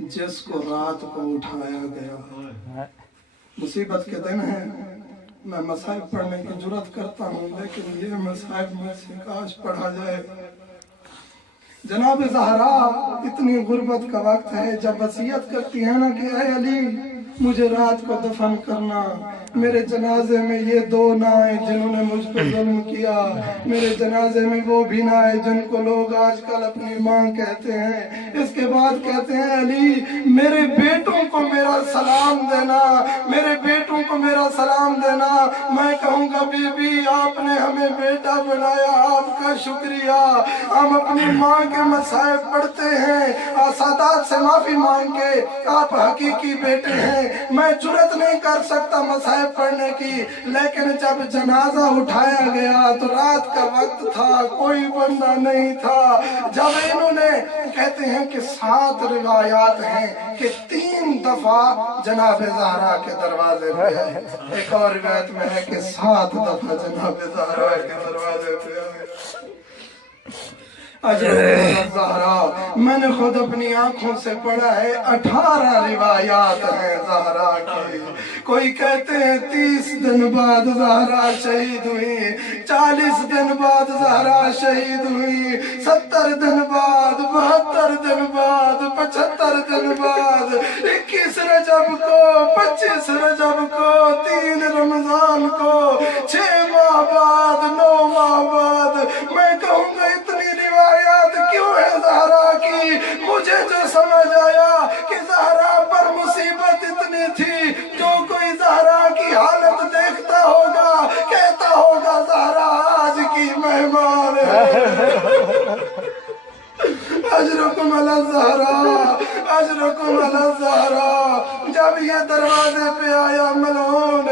جس کو رات کو اٹھایا گیا۔ مصیبت کے دن ہیں، میں مصائب پڑھنے کی جرات کرتا ہوں، لیکن یہ مصائب میں سے کاش پڑھا جائے۔ جناب زہرا اتنی غربت کا وقت ہے جب وصیت کرتی ہے نا کہ اے علی مجھے رات کو دفن کرنا، میرے جنازے میں یہ دو نہ آئے جنہوں نے مجھ پر ظلم کیا، میرے جنازے میں وہ بھی نہ آئے جن کو لوگ آج کل اپنی ماں کہتے ہیں۔ اس کے بعد کہتے ہیں علی میرے بیٹوں کو میرا سلام دینا، میرے بیٹوں کو میرا سلام دینا۔ میں کہوں گا بی بی آپ نے ہمیں بیٹا بنایا، آپ کا شکریہ۔ ہم اپنی ماں کے مصائب پڑھتے ہیں، سادات سے معافی مانگ کے، آپ حقیقی بیٹے ہیں۔ میں جرات نہیں کر سکتا مصائب پڑھنے کی، لیکن جب جنازہ اٹھایا گیا تو رات کا وقت تھا، کوئی بندہ نہیں تھا۔ جب انہوں نے کہتے ہیں کہ 7 روایات ہیں کہ 3 دفعہ جناب زہرا کے دروازے پہ ہے، ایک اور روایت میں ہے کہ 7 دفعہ جناب زہرا کے دروازے پہ ہے۔ زہرا میں نے خود اپنی آنکھوں سے پڑھا ہے، 18 روایات ہیں زہرا کی۔ کوئی کہتے ہیں 30 دن بعد زہرا شہید ہوئی، 40 دن بعد زہرا شہید ہوئی، 70 دن بعد، 72 دن بعد، 75 دن بعد، 21 رجب کو، 25 رجب کو، 3 رمضان کو، 6 ماہ بعد، 9 ماہ بعد۔ میں کہوں گا اتنی روایات کیوں ہے زہرا کی؟ مجھے جو سمجھ آیا کہ زہرا پر مصیبت اتنی تھی، جو کوئی زہرا کی حالت دیکھتا ہوگا کہتا ہوگا زہرا آج کی مہمان ہے۔ اجرکم علی الزہرا، اجرکم علی الزہرا۔ جب یہ دروازے پہ آیا ملعون،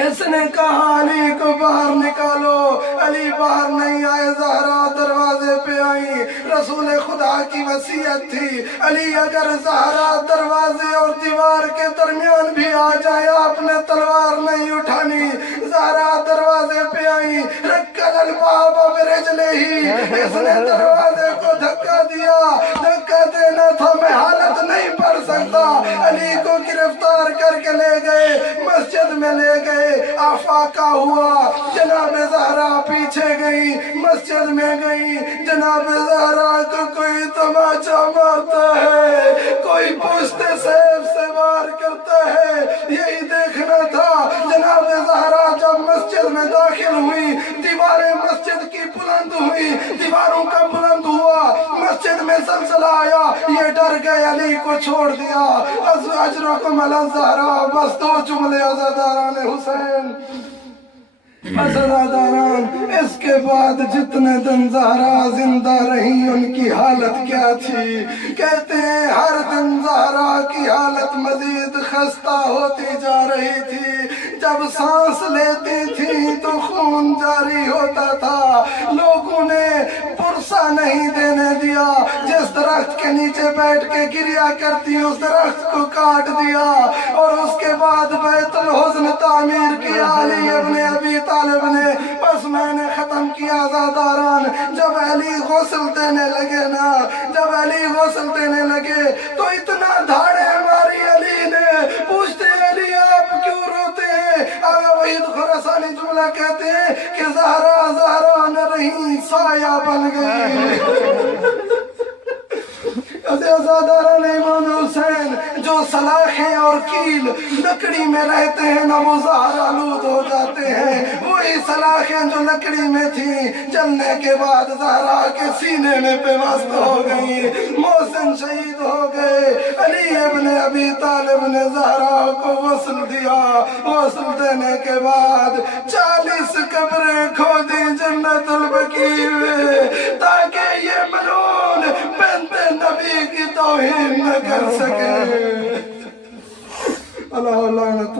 اس نے کہا علی کو باہر نکالو، علی باہر نہیں آئے، زہرا دروازے پہ آئی۔ رسول خدا کی وصیت تھی علی اگر زہرا دروازے اور دیوار کے درمیان بھی آ جائے آپ نے تلوار نہیں اٹھانی۔ زہرا دروازے پہ آئی، رکل الباب برجلہ، اس نے دروازے کو دھکا دیا، دھکا دینا تھا، میں حالت نہیں پڑھ سکتا۔ علی کو گرفتار کر کے لے گئے، مسجد میں لے گئے، آفاقہ ہوا، جناب زہرا پیچھے گئی، مسجد میں گئی، جناب زہرا کو کوئی تماچا مارتا ہے، کوئی پشت سیف سے وار کرتا ہے، یہی دیکھنا تھا۔ جناب زہرا جب مسجد میں داخل ہوئی، دیواریں مسجد کی بلند ہوئی، دیواروں کا بلند ہوا، مسجد میں زلزلہ آیا، یہ ڈر گئے، علی کو چھوڑ دیا۔ اجرکم علی الزہرا، بس 2 جملے عزاداران حسین، عزاداران۔ اس کے بعد جتنے دن زہرا زندہ رہی ان کی حالت کیا تھی؟ کہتے ہیں ہر دن زہرا کی حالت مزید خستہ ہوتی جا رہی تھی، جب سانس لیتی تھی تو خون جاری ہوتا تھا، لوگوں نے پرسہ نہیں دینے دیا، جس درخت کے نیچے بیٹھ کے گریا کرتی اس درخت کو کاٹ دیا، اور اس کے بعد بیت الحزن تعمیر کیا علی ابن ابی طالب نے۔ بس میں نے ختم کیا عزاداران۔ جب علی غسل دینے لگے نا، جب علی غسل دینے لگے تو اتنا دھاڑے ماری علی نے، پوچھتے علی آپ کیوں روتے ہیں؟ آقا وحید خراسانی جملہ کہتے ہیں کہ زہرا زہرا نہ رہی، سایہ بن گئی۔ عزاداران امام حسین، جو سلاخیں اور کیل لکڑی میں رہتے ہیں نا وہ زہر آلود ہو جاتے ہیں، وہی سلاخیں جو لکڑی میں تھیں جلنے کے بعد زہرا کے سینے میں پیوست ہو گئی، محسن شہید ہو گئے۔ علی ابن ابی طالب نے زہرا کو غسل دیا، غسل دینے کے بعد 40 قبریں کھودی جنت البقیع میں، تاکہ یہ ملعون بنت نبی کی توہین نہ کر سکے۔ اللہ لعنت